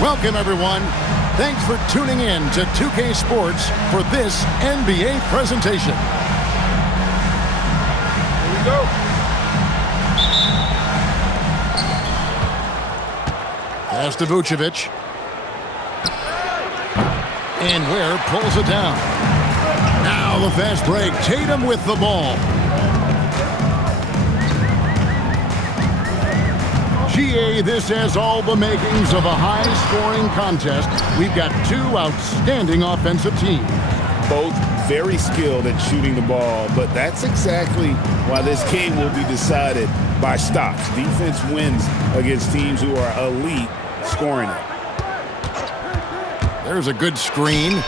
Welcome, everyone. Thanks for tuning in to 2K Sports for this NBA presentation. Here we go. Pass to Vucevic. And Ware pulls it down. Now the fast break. Tatum with the ball. GA, this has all the makings of a high-scoring contest. We've got two outstanding offensive teams. Both very skilled at shooting the ball, but that's exactly why this game will be decided by stops. Defense wins against teams who are elite scoring it. There's a good screen.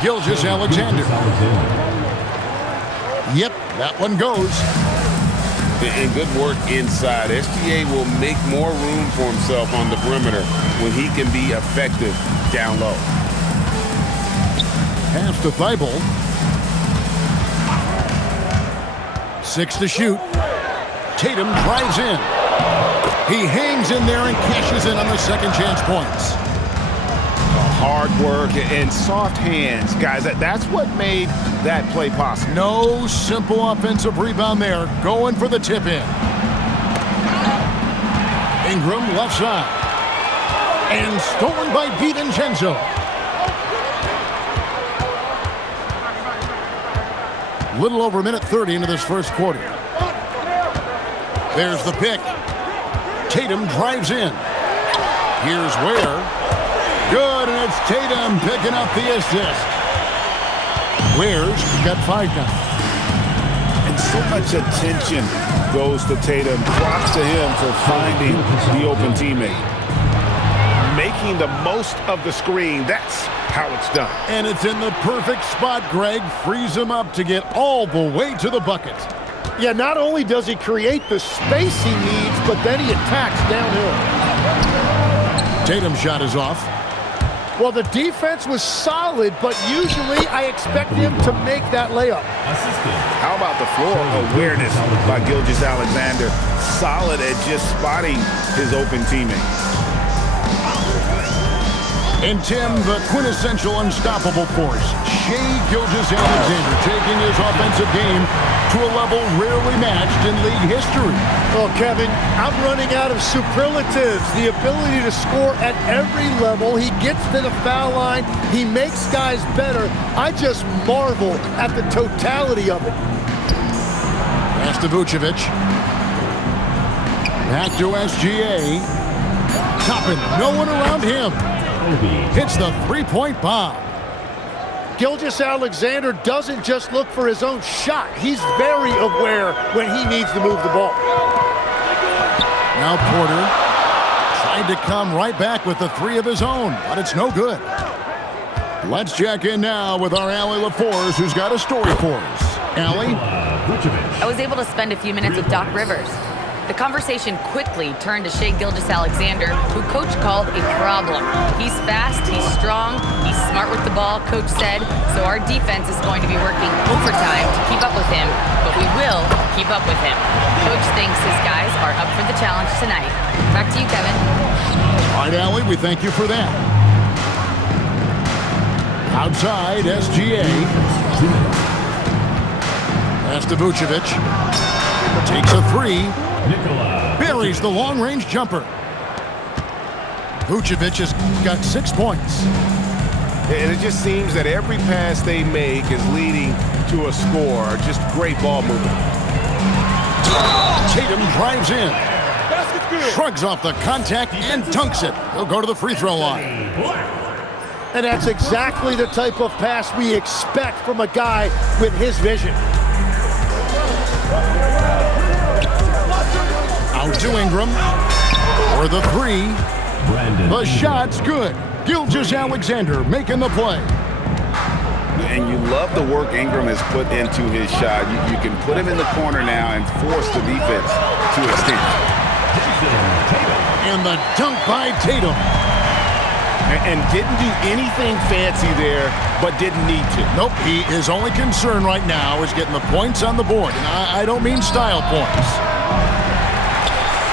Gilgeous-Alexander. Yep, that one goes. And good work inside. SGA will make more room for himself on the perimeter when he can be effective down low. Pass to Thibault. 6 to shoot. Tatum drives in. He hangs in there and cashes in on the second chance points. Hard work and soft hands, guys. That's what made that play possible. No simple offensive rebound there. Going for the tip-in. Ingram left side. And stolen by DiVincenzo. Little over a minute 30 into this first quarter. There's the pick. Tatum drives in. Here's Ware. Good, and it's Tatum picking up the assist. Ware's got 5 now. And so much attention goes to Tatum. Props to him for finding the open teammate. Making the most of the screen. That's how it's done. And it's in the perfect spot, Greg. Frees him up to get all the way to the bucket. Yeah, not only does he create the space he needs, but then he attacks downhill. Tatum's shot is off. Well, the defense was solid, but usually I expect him to make that layup. How about the floor awareness by Gilgeous-Alexander? Solid at just spotting his open teammate. And Tim, the quintessential unstoppable force, Shai Gilgeous-Alexander, taking his offensive game to a level rarely matched in league history. Oh, Kevin, I'm running out of superlatives. The ability to score at every level. He gets to the foul line. He makes guys better. I just marvel at the totality of it. Pass to Vucevic. Back to SGA. Toppin, no one around him. Hits the three-point bomb. Gilgeous-Alexander doesn't just look for his own shot. He's very aware when he needs to move the ball. Now Porter tried to come right back with the 3 of his own, but it's no good. Let's check in now with our Allie LaForce, who's got a story for us. Allie? I was able to spend a few minutes with Doc Rivers. The conversation quickly turned to Shai Gilgeous-Alexander, who Coach called a problem. He's fast, he's strong, he's smart with the ball, Coach said, so our defense is going to be working overtime to keep up with him, but we will keep up with him. Coach thinks his guys are up for the challenge tonight. Back to you, Kevin. All right, Allie, we thank you for that. Outside, SGA. Pass to Vucevic. Takes a 3. Buries the long-range jumper. Vucevic has got 6 points. And it just seems that every pass they make is leading to a score. Just great ball movement. Tatum drives in. Shrugs off the contact and dunks it. He'll go to the free throw line. And that's exactly the type of pass we expect from a guy with his vision. Out to Ingram for the 3. The shot's good. Gilgeous-Alexander making the play. And you love the work Ingram has put into his shot. You can put him in the corner now and force the defense to extend. And the dunk by Tatum. And didn't do anything fancy there, but didn't need to. Nope, his only concern right now is getting the points on the board. And I don't mean style points.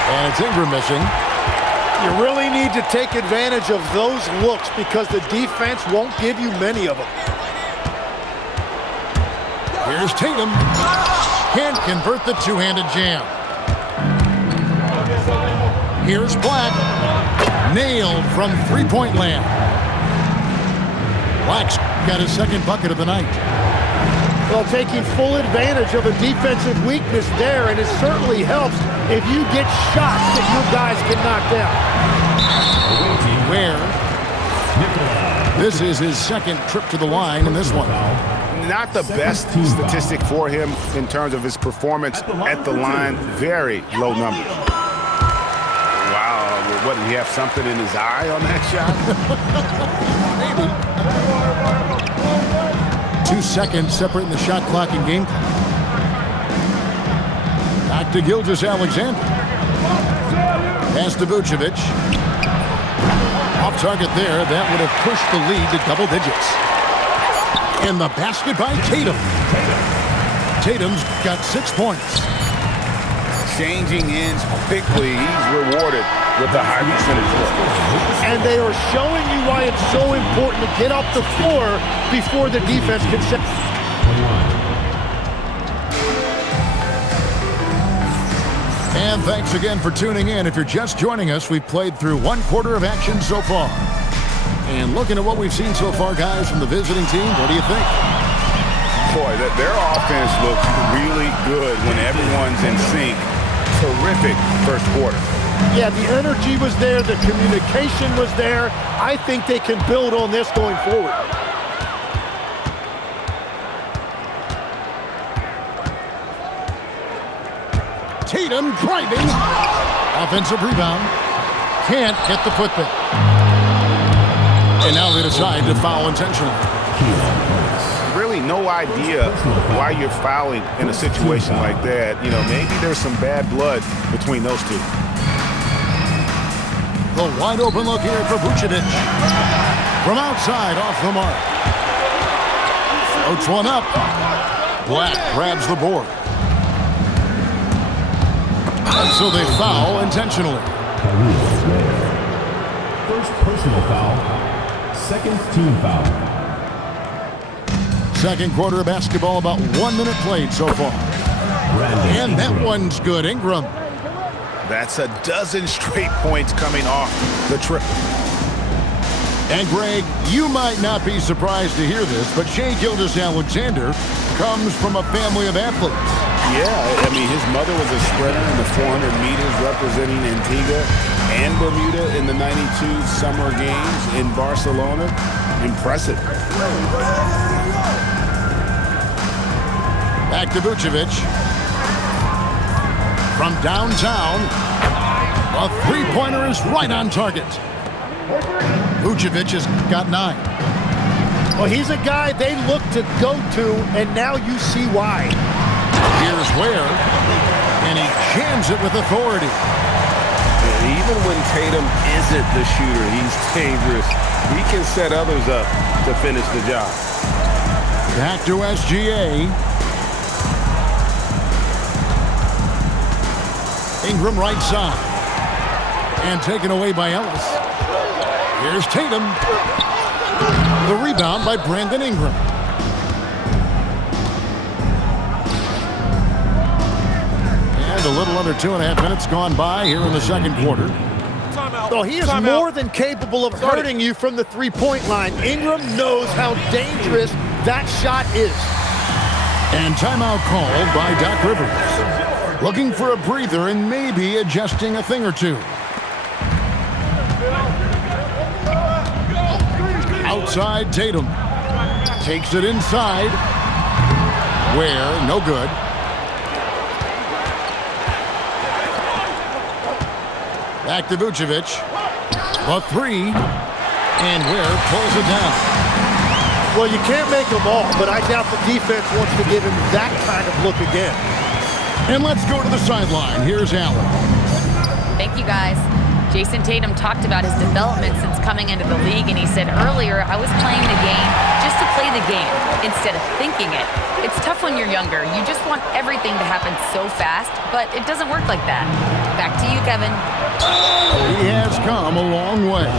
And it's Ingram missing. You really need to take advantage of those looks because the defense won't give you many of them. Here's Tatum. Can't convert the two-handed jam. Here's Black. Nailed from three-point land. Black's got his second bucket of the night. Well, taking full advantage of a defensive weakness there, and it certainly helps if you get shots that your guys can knock down. Ware. This is his second trip to the line in this one. Not the best statistic for him in terms of his performance at the line. Very low number. Wow, what, did he have something in his eye on that shot? Maybe. 2 seconds separating the shot clock and game clock. Back to Gilgeous-Alexander. Pass to Vucevic. Off target there. That would have pushed the lead to double digits. And the basket by Tatum. Tatum's got 6 points. Changing ends quickly. He's rewarded with a high percentage. And they are showing you why it's so important to get off the floor before the defense can set. And thanks again for tuning in. If you're just joining us, we've played through 1/4 of action so far. And looking at what we've seen so far, guys, from the visiting team, what do you think? Boy, their offense looks really good when everyone's in sync. Terrific first quarter. Yeah, the energy was there. The communication was there. I think they can build on this going forward. Tatum driving. Offensive rebound. Can't get the putback. And now they decide to foul intentionally. Really no idea why you're fouling in a situation like that. You know, maybe there's some bad blood between those two. The wide open look here for Vucevic. From outside, off the mark. Floats one up. Black grabs the board. And so they foul intentionally. First personal foul. Second team foul. Second quarter of basketball, about 1 minute played so far. And that one's good. Ingram. That's a dozen straight points coming off the triple. And Greg, you might not be surprised to hear this, but Shai Gilgeous-Alexander comes from a family of athletes. Yeah, I mean, his mother was a sprinter in the 400 meters representing Antigua and Bermuda in the '92 Summer Games in Barcelona. Impressive. Back to Vucevic. From downtown, a three-pointer is right on target. Vucevic has got 9. Well, he's a guy they look to go to, and now you see why. Here's Ware, and he jams it with authority. Even when Tatum isn't the shooter, he's dangerous. He can set others up to finish the job. Back to SGA. Ingram right side. And taken away by Ellis. Here's Tatum. The rebound by Brandon Ingram. And a little under 2.5 minutes gone by here in the second quarter. Well, he is more than capable of hurting you from the three-point line. Ingram knows how dangerous that shot is. And timeout called by Doc Rivers. Looking for a breather and maybe adjusting a thing or two. Outside, Tatum. Takes it inside. Ware, no good. Back to Vucevic. A 3. And Ware pulls it down. Well, you can't make them all, but I doubt the defense wants to give him that kind of look again. And let's go to the sideline. Here's Allen. Thank you, guys. Jason Tatum talked about his development since coming into the league, and he said earlier, I was playing the game just to play the game instead of thinking it. It's tough when you're younger. You just want everything to happen so fast, but it doesn't work like that. Back to you, Kevin. He has come a long way.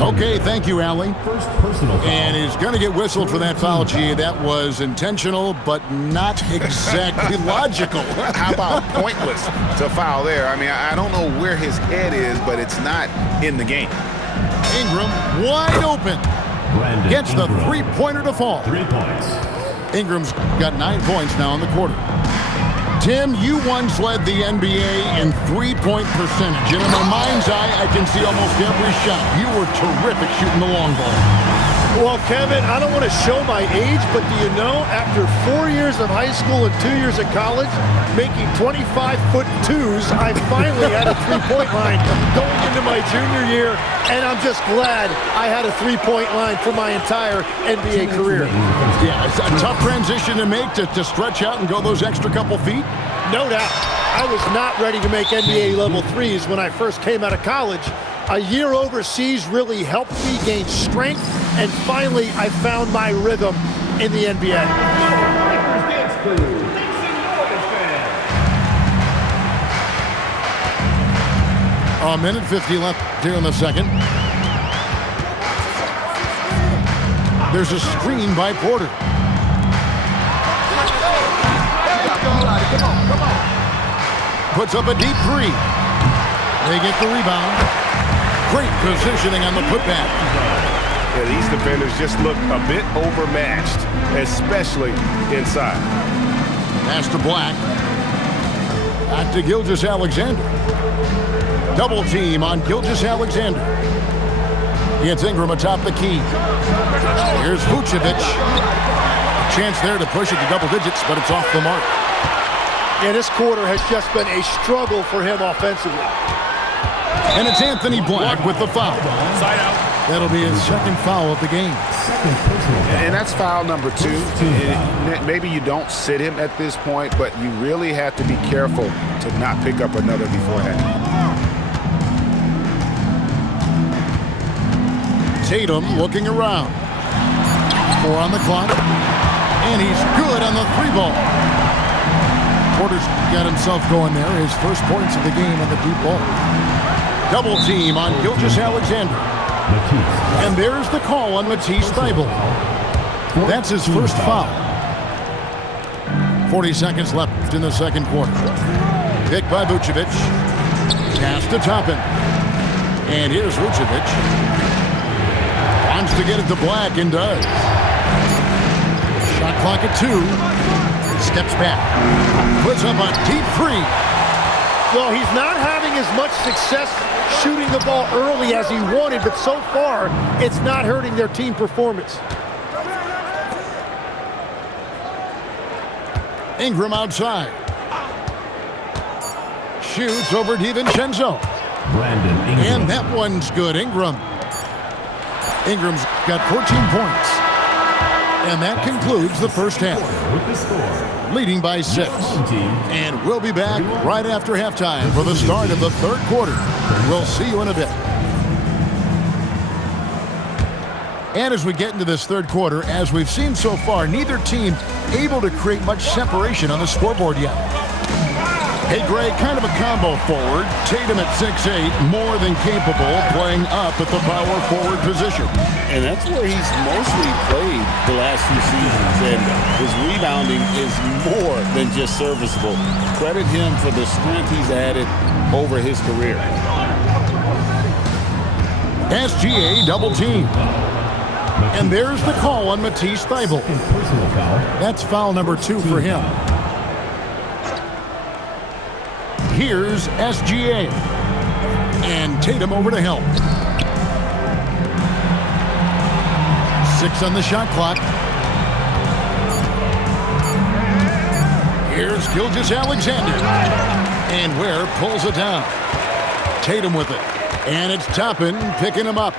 Okay, thank you, Allie. First personal foul. And he's going to get whistled for that foul, G. That was intentional, but not exactly logical. How about pointless to foul there? I mean, I don't know where his head is, but it's not in the game. Ingram wide open. Brandon Gets the Ingram. three-pointer to fall. 3 points. Ingram's got 9 points now in the quarter. Tim, you once led the NBA in three-point percentage. And in my mind's eye, I can see almost every shot. You were terrific shooting the long ball. Well, Kevin, I don't want to show my age, but do you know, after 4 years of high school and 2 years of college, making 25-foot-2s, I finally had a three-point line going into my junior year, and I'm just glad I had a three-point line for my entire NBA career. Yeah, it's a tough transition to make to stretch out and go those extra couple feet. No doubt. I was not ready to make NBA level threes when I first came out of college. A year overseas really helped me gain strength, and finally I found my rhythm in the NBA. A minute 50 left here in the second. There's a screen by Porter. Puts up a deep three. They get the rebound. Great positioning on the putback. Yeah, these defenders just look a bit overmatched, especially inside. Pass to Black. Back to Gilgeous-Alexander. Double team on Gilgeous-Alexander. Gets Ingram atop the key. Here's Vucevic. A chance there to push it to double digits, but it's off the mark. Yeah, this quarter has just been a struggle for him offensively. And it's Anthony Black with the foul. Side out. That'll be his second foul of the game. And that's foul number 2. And maybe you don't sit him at this point, but you really have to be careful to not pick up another beforehand. Tatum looking around. 4 on the clock. And he's good on the 3-ball. Porter's got himself going there. His first points of the game on the deep ball. Double team on Gilgeous-Alexander. And there's the call on Matisse Thybulle. That's his first foul. 40 seconds left in the second quarter. Picked by Vucevic. Pass to Toppin. And here's Vucevic. Wants to get it to Black and does. Shot clock at 2. Steps back. Puts up a deep 3. Well, he's not having as much success shooting the ball early as he wanted, but so far, it's not hurting their team performance. Ingram outside. Shoots over DiVincenzo. Brandon Ingram. And that one's good. Ingram's got 14 points. And that concludes the first half. With the score. Leading by 6. And we'll be back right after halftime for the start of the third quarter. We'll see you in a bit. And as we get into this third quarter, as we've seen so far, neither team able to create much separation on the scoreboard yet. Hey, Greg, kind of a combo forward. Tatum at 6'8", more than capable, playing up at the power forward position. And that's where he's mostly played the last few seasons. And his rebounding is more than just serviceable. Credit him for the strength he's added over his career. SGA double team. And there's the call on Matisse Thybulle. Personal foul. That's foul number 2 for him. Here's SGA. And Tatum over to help. 6 on the shot clock. Here's Gilgeous-Alexander. And Ware pulls it down. Tatum with it. And it's Toppin picking him up.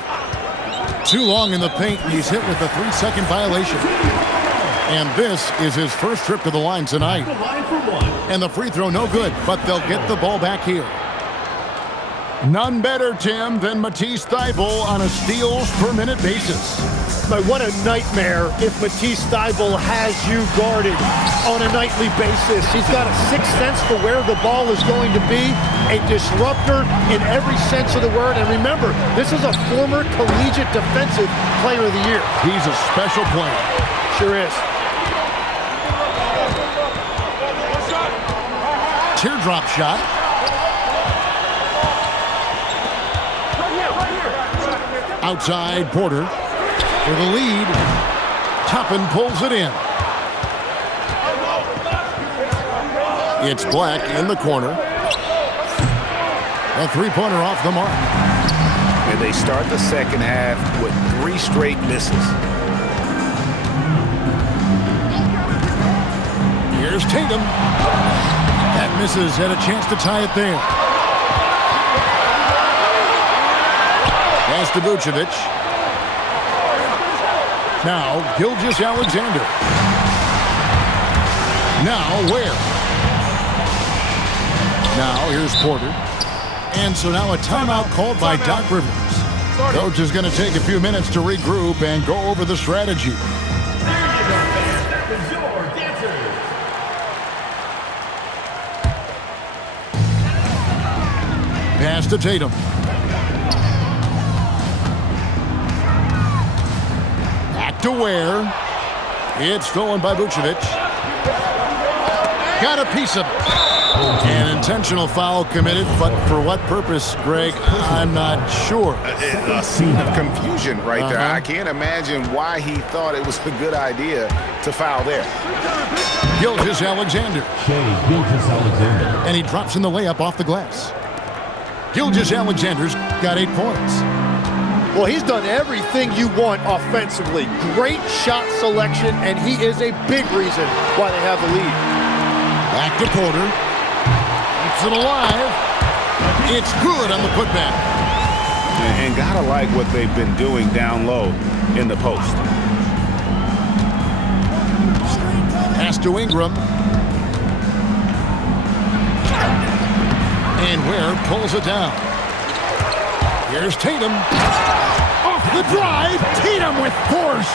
Too long in the paint. He's hit with a 3-second violation. And this is his first trip to the line tonight. The line for one. And the free throw no good, but they'll get the ball back here. None better, Tim, than Matisse Thybulle on a steals per minute basis. But what a nightmare if Matisse Thybulle has you guarded on a nightly basis. He's got a sixth sense for where the ball is going to be, a disruptor in every sense of the word. And remember, this is a former collegiate defensive player of the year. He's a special player. Sure is. Teardrop shot. Outside Porter for the lead. Toppin pulls it in. It's Black in the corner. A three-pointer off the mark. And they start the second half with 3 straight misses. Here's Tatum. That misses. Had a chance to tie it there. Pass to Vucevic. Now, Gilgeous-Alexander. Now, Ware. Now, here's Porter. And so now a timeout called by Doc Rivers. Coach is going to take a few minutes to regroup and go over the strategy. Pass to Tatum. Back to Ware. It's stolen by Vucevic. Got a piece of it. An intentional foul committed, but for what purpose, Greg, I'm not sure. A scene of confusion right there. I can't imagine why he thought it was a good idea to foul there. Gilgeous-Alexander. Gilgeous-Alexander. And he drops in the layup off the glass. Gilgeous-Alexander's got 8 points. Well, he's done everything you want offensively. Great shot selection, and he is a big reason why they have the lead. Back to Porter. Keeps it alive. It's good on the putback. And gotta like what they've been doing down low in the post. Pass to Ingram. And Ware pulls it down. Here's Tatum. Off the drive. Tatum with force.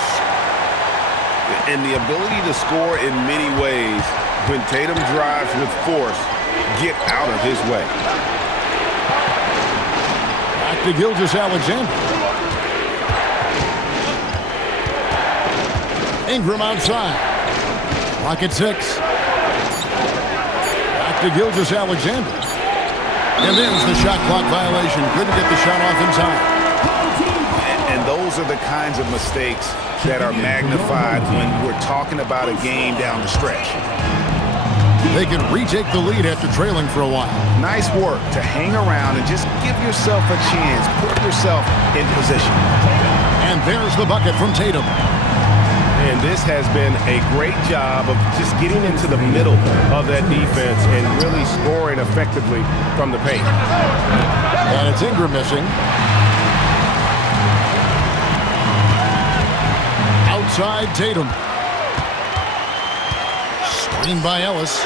And the ability to score in many ways when Tatum drives with force, get out of his way. Back to Gilgeous-Alexander. Ingram outside. Clock at 6. Back to Gilgeous-Alexander. And there's the shot clock violation. Couldn't get the shot off in time. And those are the kinds of mistakes that are magnified when we're talking about a game down the stretch. They can retake the lead after trailing for a while. Nice work to hang around and just give yourself a chance. Put yourself in position. And there's the bucket from Tatum. And this has been a great job of just getting into the middle of that defense and really scoring effectively from the paint. And it's Ingram missing. Outside Tatum. Screen by Ellis.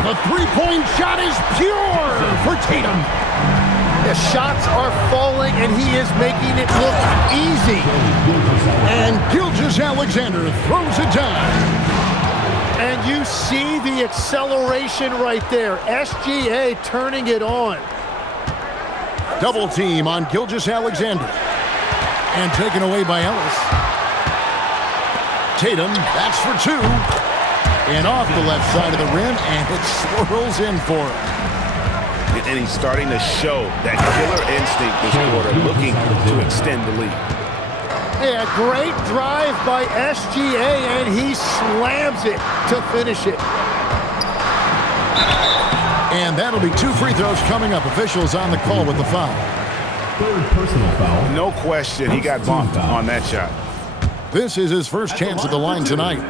The three-point shot is pure for Tatum. The shots are falling, and he is making it look easy. And Gilgeous-Alexander throws it down. And you see the acceleration right there. SGA turning it on. Double team on Gilgeous-Alexander. And taken away by Ellis. Tatum, that's for 2. And off the left side of the rim, and it swirls in for him. And he's starting to show that killer instinct this quarter, looking to extend the lead. A great drive by SGA, and he slams it to finish it. And that'll be 2 free throws coming up. Officials on the call with the foul. Third personal foul. No question he got bumped on that shot. This is his first chance at the line tonight.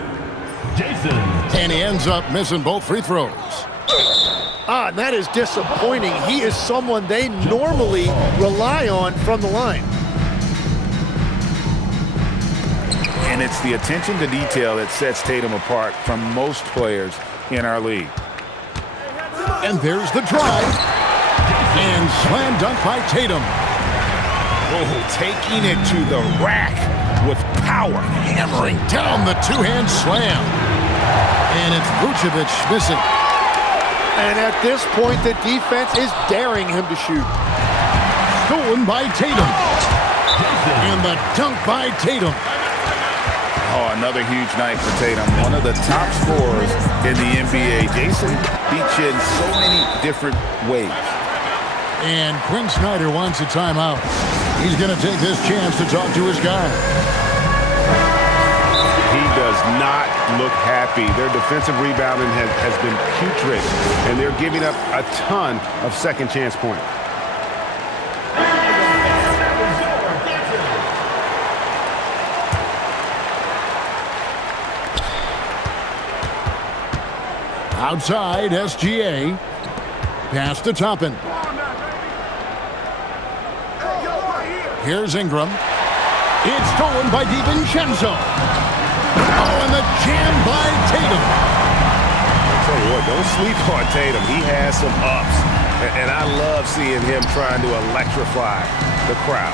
Jason. And he ends up missing both free throws. And that is disappointing. He is someone they normally rely on from the line. And it's the attention to detail that sets Tatum apart from most players in our league. And there's the drive. And slam dunk by Tatum. Oh, taking it to the rack with power. Hammering down the two-hand slam. And it's Vucevic missing. And at this point, the defense is daring him to shoot. Stolen by Tatum. And the dunk by Tatum. Oh, another huge night for Tatum. One of the top scorers in the NBA. Jason beats you in so many different ways. And Quinn Snyder wants a timeout. He's going to take this chance to talk to his guy. He does not look happy. Their defensive rebounding has been putrid, and they're giving up a ton of second chance points. Outside, SGA. Pass to Toppin. Here's Ingram. It's stolen by DiVincenzo. Oh, and the jam by Tatum. I'll tell you what, don't sleep on Tatum. He has some ups, and I love seeing him trying to electrify the crowd.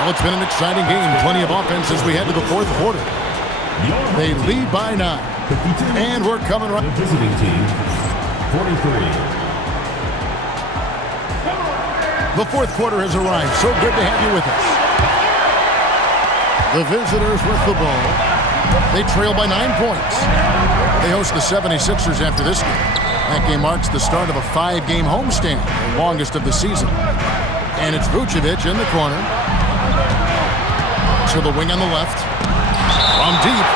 Well, it's been an exciting game. Plenty of offense as we head to the fourth quarter. They lead by 9. And we're coming right. The visiting team, 43. The fourth quarter has arrived. So good to have you with us. The visitors with the ball. They trail by 9 points. They host the 76ers after this game. That game marks the start of a 5-game homestand, the longest of the season. And it's Vucevic in the corner. To the wing on the left. From deep.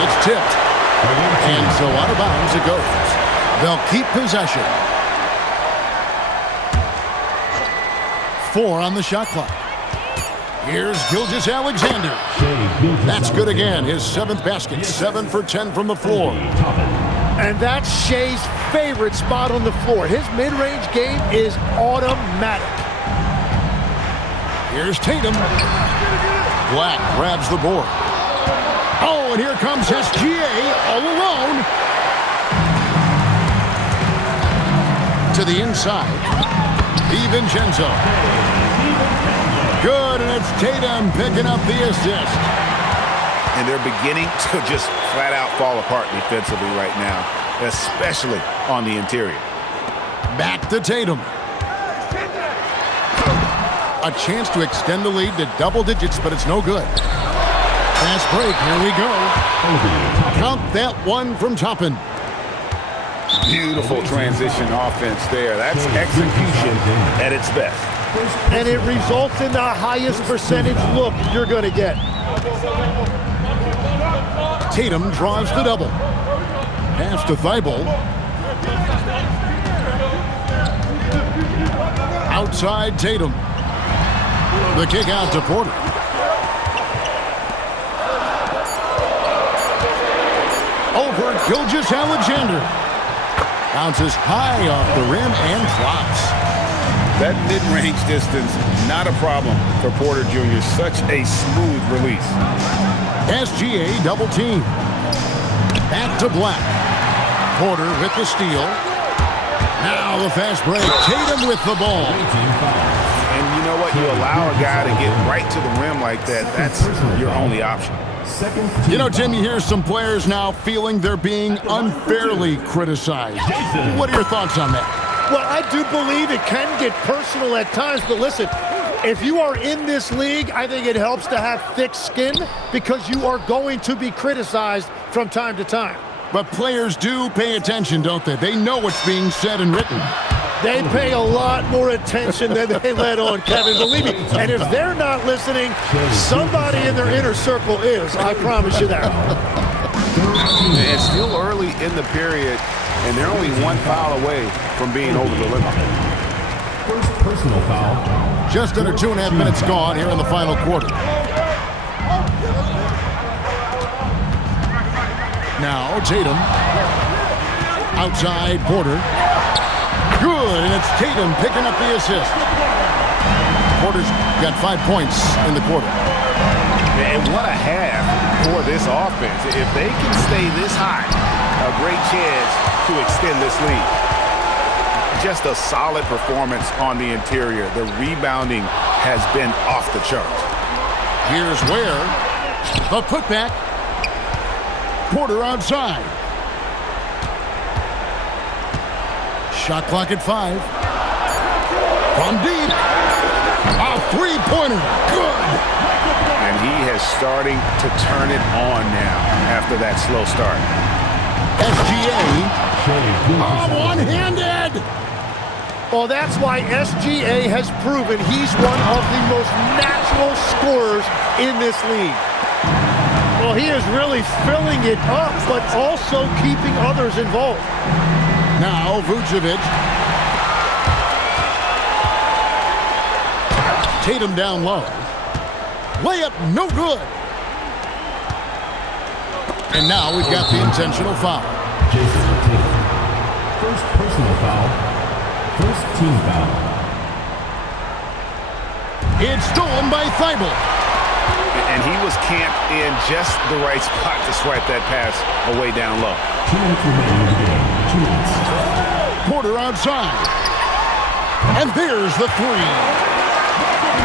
It's tipped. And so out of bounds it goes. They'll keep possession. 4 on the shot clock. Here's Gilgeous-Alexander. That's good again. His 7th basket. 7 for 10 from the floor. And that's Shea's favorite spot on the floor. His mid-range game is automatic. Here's Tatum. Black grabs the board. Oh, and here comes SGA all alone. To the inside. DiVincenzo. Good, and it's Tatum picking up the assist. And they're beginning to just flat out fall apart defensively right now, especially on the interior. Back to Tatum. A chance to extend the lead to double digits, but it's no good. Fast break, here we go. Count that one from Toppin. Beautiful transition offense there. That's execution at its best. And it results in the highest percentage look you're going to get. Tatum draws the double. Pass to Thibault. Outside Tatum. The kick out to Porter. Over Gilgeous-Alexander. Bounces high off the rim and drops. That mid-range distance, not a problem for Porter Jr. Such a smooth release. SGA double team. Back to Black. Porter with the steal. Now the fast break. Tatum with the ball. And you know what? You allow a guy to get right to the rim like that. That's your only option. You know, Tim, you hear some players now feeling they're being unfairly criticized. What are your thoughts on that? Well, I do believe it can get personal at times, but listen, if you are in this league, I think it helps to have thick skin because you are going to be criticized from time to time. But players do pay attention, don't they? They know what's being said and written. They pay a lot more attention than they let on, Kevin, believe me. And if they're not listening, somebody in their inner circle is. I promise you that. It's still early in the period, and they're only 1 foul away from being over the limit. First personal foul. Just under 2.5 minutes gone here in the final quarter. Now Tatum. Outside Porter. Good, and it's Tatum picking up the assist. Porter's got 5 points in the quarter. And what a half for this offense. If they can stay this high, a great chance to extend this lead. Just a solid performance on the interior. The rebounding has been off the charts. Here's Ware. The putback. Porter outside. Shot clock at 5. From deep. A three-pointer. Good. And he is starting to turn it on now after that slow start. SGA. One-handed. Well, that's why SGA has proven he's one of the most natural scorers in this league. Well, he is really filling it up, but also keeping others involved. Now, Vucevic. Tatum down low. Layup, no good. And now we've got the intentional foul. Jason Tatum. First personal foul. First team foul. It's stolen by Thibault. And he was camped in just the right spot to swipe that pass away down low. 2 minutes remaining in the game. 2 minutes. Porter outside. And there's the three.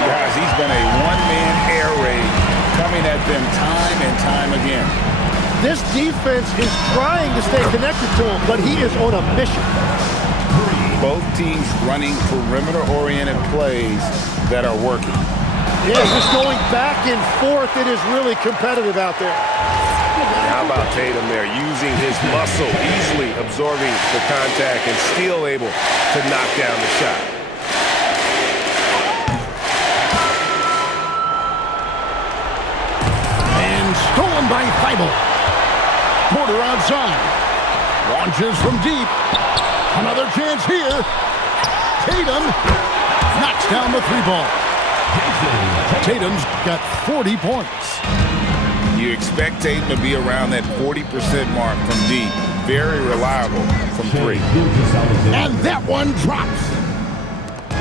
Guys, he's been a one-man air raid coming at them time and time again. This defense is trying to stay connected to him, but he is on a mission. Both teams running perimeter-oriented plays that are working. Yeah, just going back and forth. It is really competitive out there. How about Tatum there, using his muscle, easily absorbing the contact and still able to knock down the shot. And stolen by Thibault. Porter outside. Launches from deep. Another chance here. Tatum knocks down the three ball. Tatum's got 40 points. You expect Tatum to be around that 40% mark from deep. Very reliable from three. And that one drops.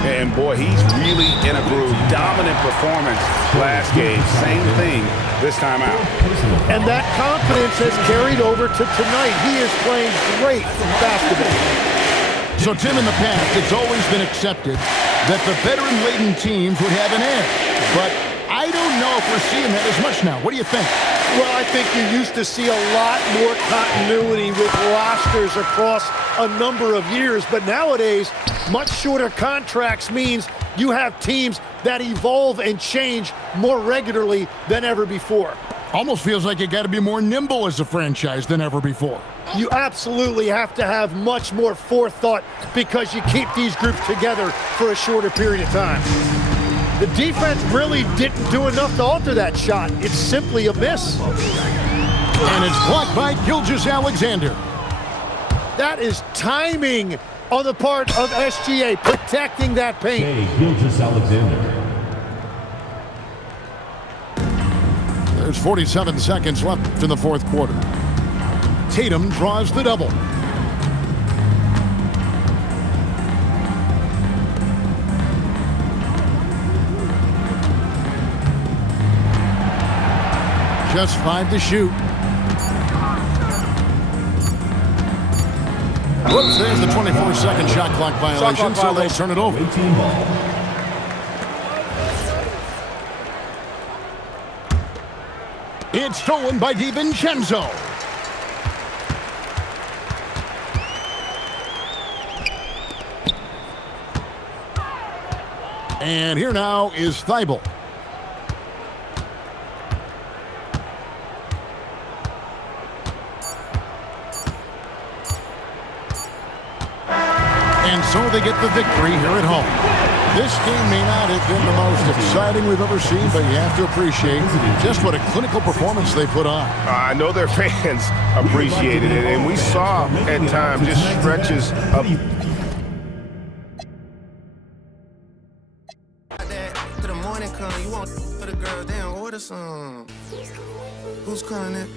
And boy, he's really in a groove. Dominant performance last game. Same thing this time out. And that confidence has carried over to tonight. He is playing great basketball. So, Tim, in the past, it's always been accepted that the veteran-laden teams would have an edge. But I don't know if we're seeing that as much now. What do you think? Well, I think you used to see a lot more continuity with rosters across a number of years. But nowadays, much shorter contracts means you have teams that evolve and change more regularly than ever before. Almost feels like you got to be more nimble as a franchise than ever before. You absolutely have to have much more forethought because you keep these groups together for a shorter period of time. The defense really didn't do enough to alter that shot. It's simply a miss. And it's blocked by Gilgeous-Alexander. That is timing on the part of SGA, protecting that paint. Gilgeous-Alexander. There's 47 seconds left in the fourth quarter. Tatum draws the double. Just 5 to shoot. Whoops, there's the 24-second shot clock violation, so they turn it over. 18 ball. It's stolen by DiVincenzo. And here now is Thibault. And so they get the victory here at home. This game may not have been the most exciting we've ever seen, but you have to appreciate just what a clinical performance they put on. I know their fans appreciated it, and we saw at times just stretches of... To the morning come, you want for the girl, then order some. Who's calling it?